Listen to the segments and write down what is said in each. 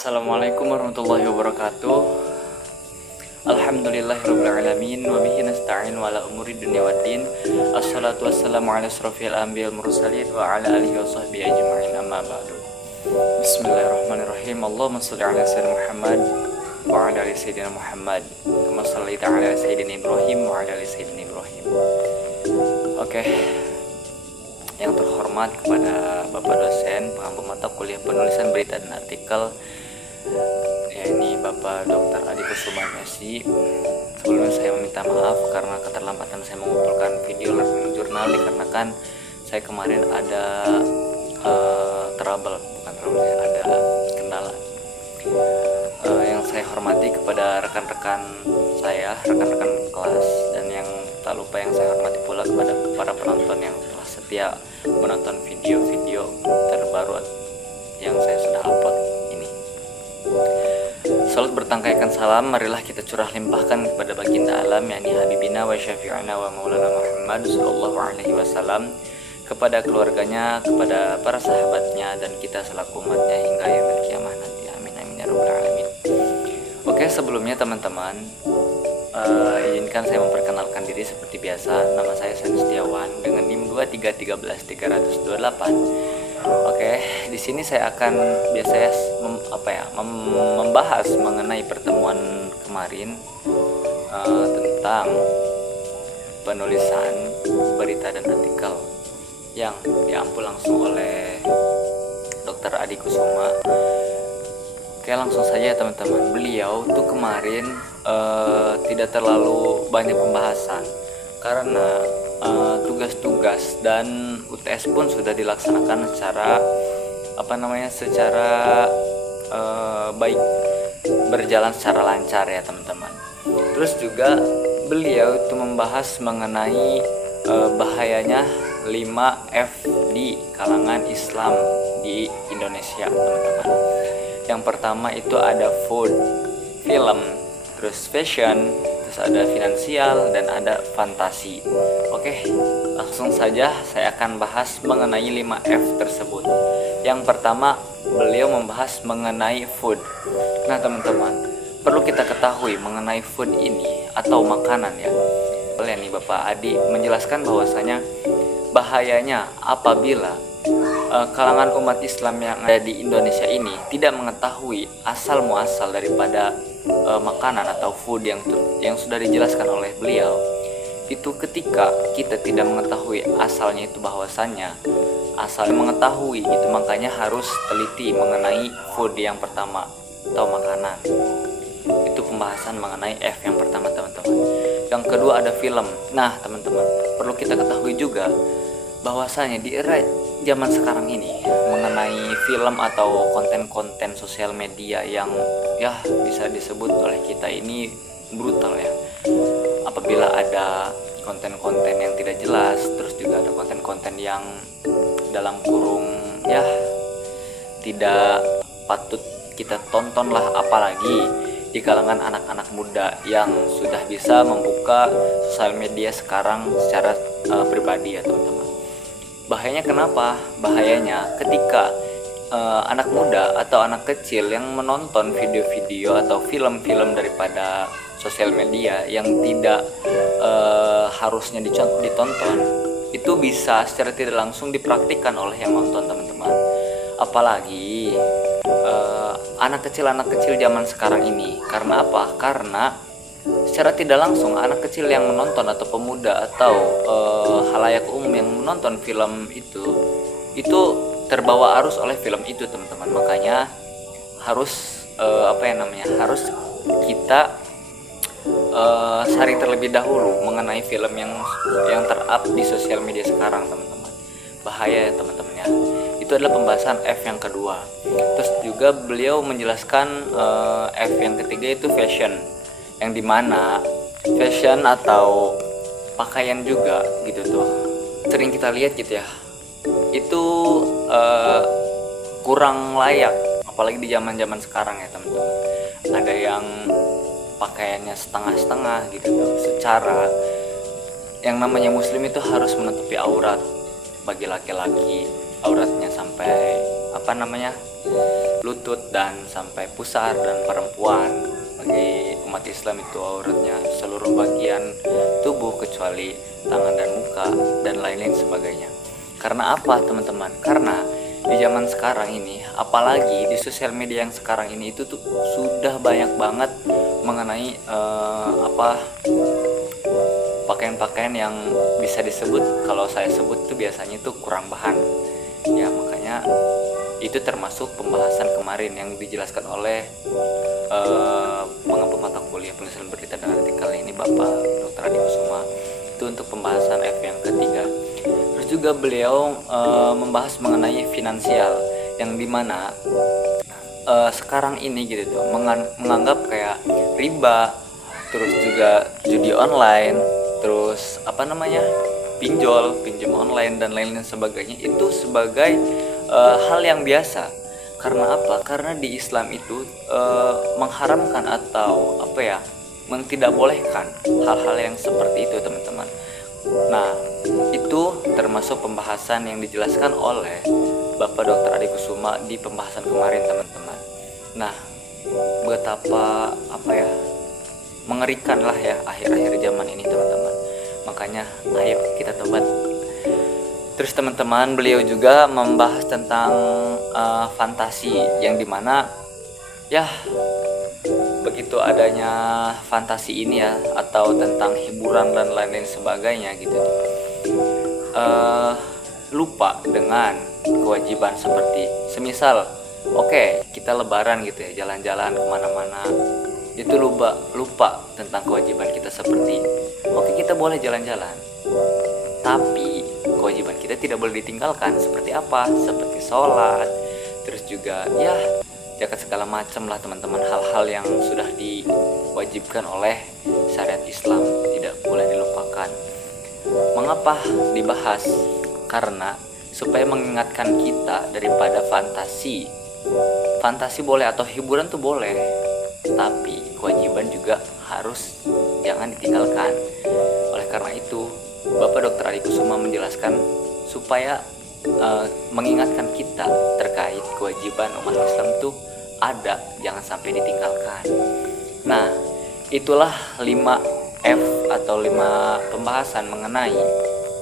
Assalamualaikum warahmatullahi wabarakatuh. Alhamdulillahirrabbilalamin. Wabihi nasta'in wa ala umuri dunia waddin. Assalatu wassalamu ala asrafil anbiya'il mursalin wa ala alihi wa sahbihi ajma'in, amma ba'du. Bismillahirrahmanirrahim. Allahumma shalli ala sayyidina Muhammad wa ala ali sayyidina Muhammad kama shallaita ala sayyidina Ibrahim wa ala ali sayyidina Ibrahim. Oke. Yang terhormat kepada Bapak dosen pengampu mata kuliah penulisan berita dan artikel, yakni Bapak Dr. Adi Kusuma MSc. Sebelumnya saya meminta maaf karena keterlambatan saya mengumpulkan video learning jurnal dikarenakan saya kemarin ada ada kendala. Yang saya hormati kepada rekan-rekan saya, rekan-rekan kelas, dan yang tak lupa yang saya hormati pula kepada para penonton yang telah setia menonton video-video terbaru yang saya sudah upload ini. Salat bertangkaikan salam, marilah kita curah limpahkan kepada baginda alam, yakni Habibina wa Syafi'ana wa Maulana Muhammad sallallahu alaihi wasallam, kepada keluarganya, kepada para sahabatnya, dan kita selaku umatnya hingga yaumil kiamah nanti. Amin amin ya rabbal alamin. Oke, sebelumnya teman-teman, izinkan saya memperkenalkan diri seperti biasa. Nama saya Sen Setiawan dengan NIM 2331138. Oke, di sini saya akan biasanya membahas mengenai pertemuan kemarin tentang penulisan berita dan artikel yang diampu langsung oleh Dr. Adi Kusuma. Oke, langsung saja teman-teman. Beliau tuh kemarin tidak terlalu banyak pembahasan karena tugas-tugas dan UTS pun sudah dilaksanakan secara baik, berjalan secara lancar ya teman-teman. Terus juga beliau itu membahas mengenai bahayanya 5F di kalangan Islam di Indonesia teman-teman. Yang pertama itu ada food, film, terus fashion, terus ada finansial, dan ada fantasi. Oke, langsung saja saya akan bahas mengenai 5F tersebut. Yang pertama, beliau membahas mengenai food. Nah teman-teman, perlu kita ketahui mengenai food ini atau makanan ya. Boleh nih Bapak Adi menjelaskan bahwasanya bahayanya apabila kalangan umat Islam yang ada di Indonesia ini tidak mengetahui asal muasal daripada makanan atau food yang sudah dijelaskan oleh beliau. Itu ketika kita tidak mengetahui asalnya, itu bahwasannya asal mengetahui itu, makanya harus teliti mengenai food yang pertama atau makanan. Itu pembahasan mengenai F yang pertama teman-teman. Yang kedua ada film. Nah teman-teman, perlu kita ketahui juga bahwasanya di era zaman sekarang ini mengenai film atau konten-konten sosial media yang ya bisa disebut oleh kita ini brutal ya. Apabila ada konten-konten yang tidak jelas, terus juga ada konten-konten yang dalam kurung ya tidak patut kita tonton lah, apalagi di kalangan anak-anak muda yang sudah bisa membuka sosial media sekarang secara pribadi ya teman-teman. Bahayanya kenapa? Bahayanya ketika anak muda atau anak kecil yang menonton video-video atau film-film daripada sosial media yang tidak harusnya ditonton, itu bisa secara tidak langsung dipraktikkan oleh yang nonton teman-teman. Apalagi anak kecil zaman sekarang ini. Karena apa? Karena secara tidak langsung anak kecil yang menonton atau pemuda atau halayak umum yang menonton film itu terbawa arus oleh film itu teman-teman. Makanya harus harus kita cari terlebih dahulu mengenai film yang ter-up di sosial media sekarang teman-teman. Bahaya ya teman-teman ya. Itu adalah pembahasan F yang kedua. Terus juga beliau menjelaskan F yang ketiga itu fashion, yang dimana fashion atau pakaian juga gitu tuh sering kita lihat gitu ya, itu kurang layak, apalagi di zaman sekarang ya teman-teman. Ada yang pakaiannya setengah-setengah gitu tuh. Secara yang namanya muslim itu harus menutupi aurat. Bagi laki-laki auratnya sampai lutut dan sampai pusar, dan perempuan bagi umat Islam itu auratnya seluruh bagian tubuh kecuali tangan dan muka dan lain-lain sebagainya. Karena apa teman-teman? Karena di zaman sekarang ini, apalagi di sosial media yang sekarang ini, itu tuh sudah banyak banget mengenai pakaian-pakaian yang bisa disebut, kalau saya sebut tuh biasanya itu kurang bahan ya. Makanya itu termasuk pembahasan kemarin yang dijelaskan oleh pengampu mata kuliah penulisan berita dan artikel ini, Bapak Dr. Adi Kusuma. Itu untuk pembahasan F yang ketiga. Terus juga beliau membahas mengenai finansial, yang dimana sekarang ini gitu tuh menganggap kayak riba, terus juga judi online, terus pinjam online dan lain-lain sebagainya itu sebagai hal yang biasa. Karena apa? Karena di Islam itu mengharamkan atau tidak bolehkan hal-hal yang seperti itu teman-teman. Nah, itu termasuk pembahasan yang dijelaskan oleh Bapak Dr. Adi Kusuma di pembahasan kemarin teman-teman. Nah, betapa mengerikan lah ya akhir-akhir zaman ini teman-teman. Makanya ayo kita tobat. Terus teman-teman, beliau juga membahas tentang fantasi, yang dimana ya begitu adanya fantasi ini ya, atau tentang hiburan dan lain-lain sebagainya gitu, lupa dengan kewajiban seperti semisal kita lebaran gitu ya, jalan-jalan kemana-mana, itu lupa tentang kewajiban kita seperti kita boleh jalan-jalan, tapi kewajiban kita tidak boleh ditinggalkan. Seperti apa? Seperti sholat, terus juga ya zakat segala macam lah teman-teman. Hal-hal yang sudah diwajibkan oleh syariat Islam tidak boleh dilupakan. Mengapa dibahas? Karena supaya mengingatkan kita daripada fantasi boleh atau hiburan tuh boleh, tapi kewajiban juga harus jangan ditinggalkan. Oleh karena itu Bapak Dr. Adi Kusuma menjelaskan supaya mengingatkan kita terkait kewajiban umat Islam tuh ada, jangan sampai ditinggalkan. Nah, itulah 5F atau 5 pembahasan mengenai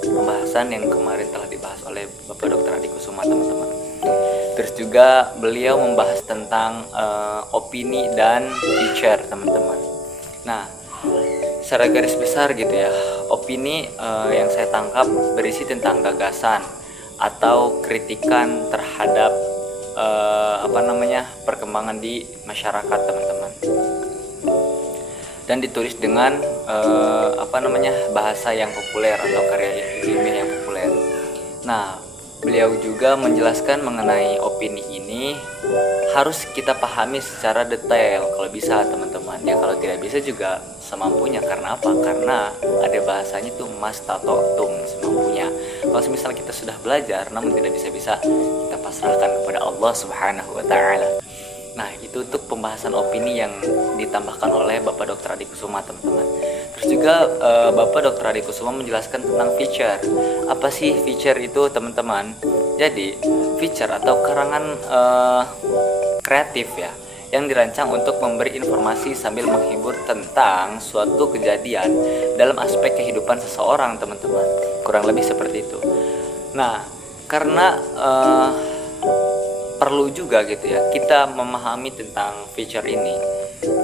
pembahasan yang kemarin telah dibahas oleh Bapak Dr. Adi Kusuma teman-teman. Terus juga beliau membahas tentang opini dan feature teman-teman. Nah, secara garis besar gitu ya, opini yang saya tangkap berisi tentang gagasan atau kritikan terhadap perkembangan di masyarakat teman-teman, dan ditulis dengan bahasa yang populer atau karya ilmiah yang populer. Nah, beliau juga menjelaskan mengenai opini ini harus kita pahami secara detail kalau bisa teman-teman ya. Kalau tidak bisa juga semampunya. Karena apa? Karena ada bahasanya tuh mastata'tum, semampunya. Kalau misalnya kita sudah belajar namun tidak bisa kita pasrahkan kepada Allah Subhanahu wa taala. Nah, itu untuk pembahasan opini yang ditambahkan oleh Bapak Dr. Adi Kusuma teman-teman. Terus juga Bapak Dr. Adi Kusuma menjelaskan tentang feature. Apa sih feature itu teman-teman? Jadi feature atau karangan kreatif ya, yang dirancang untuk memberi informasi sambil menghibur tentang suatu kejadian dalam aspek kehidupan seseorang teman-teman. Kurang lebih seperti itu. Nah, karena perlu juga gitu ya kita memahami tentang feature ini.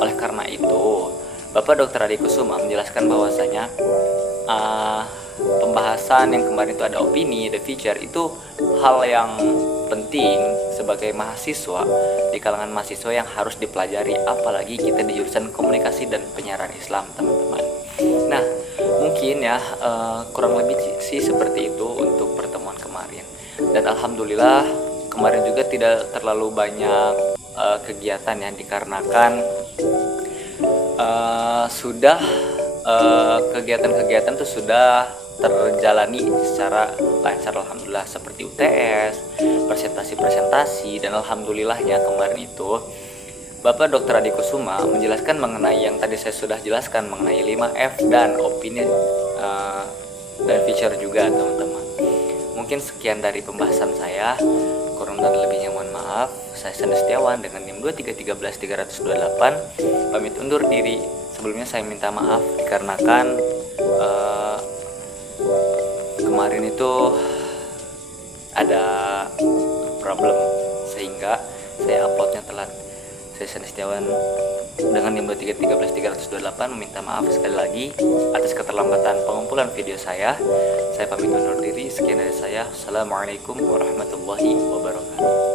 Oleh karena itu Bapak Dr. Adi Kusuma menjelaskan bahwasanya pembahasan yang kemarin itu ada opini, ada feature, itu hal yang penting sebagai mahasiswa, di kalangan mahasiswa yang harus dipelajari, apalagi kita di jurusan komunikasi dan penyiaran Islam teman-teman. Nah, mungkin ya kurang lebih sih seperti itu untuk pertemuan kemarin. Dan alhamdulillah kemarin juga tidak terlalu banyak kegiatan yang dikarenakan sudah kegiatan-kegiatan itu sudah terjalani secara lancar alhamdulillah, seperti UTS, presentasi, dan alhamdulillahnya kemarin itu Bapak Dr. Adi Kusuma menjelaskan mengenai yang tadi saya sudah jelaskan mengenai 5F dan opini dan feature juga teman-teman. Mungkin sekian dari pembahasan saya. Kurang dan lebihnya mohon maaf. Saya Sandi Setiawan dengan NIM 2313328 pamit undur diri. Sebelumnya saya minta maaf dikarenakan kemarin itu ada problem sehingga saya uploadnya telat. Saya Sandi Setiawan dengan NIM 2313328 meminta maaf sekali lagi atas keterlambatan pengumpulan video saya. Saya pamit undur diri. Sekian dari saya. Assalamualaikum warahmatullahi wabarakatuh.